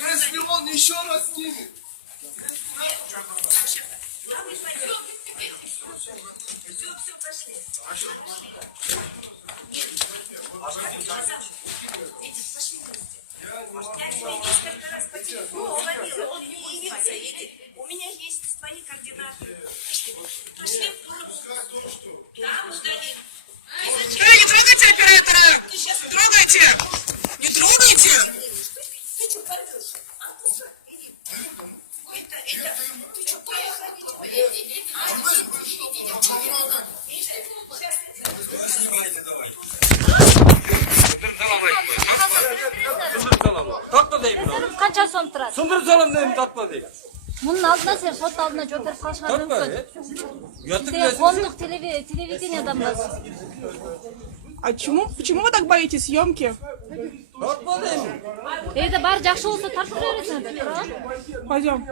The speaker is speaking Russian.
Если он еще раз снимет. Я тебе несколько раз по телефону звонила, он не явился. У меня есть твои координаты. Пошли в группу. Да, удалим. Не трогайте оператора! Не трогайте! Не трогайте! Ты что порвешь? Иди. Ты что Снимайте давай. Тартма деймін. Қанша сом тұрады? Сұндыр салам деймін, тартма деймін. Мұның алдына сен сот алдына жөтер салшыға Тартма, мүмкін. Ұятып Сен білесің. қондық телевидениедан бассың. А почему вы так боитесь съемки? Тартма деймін. Ейді бары жақшы болса тартып бересің. Пойдем.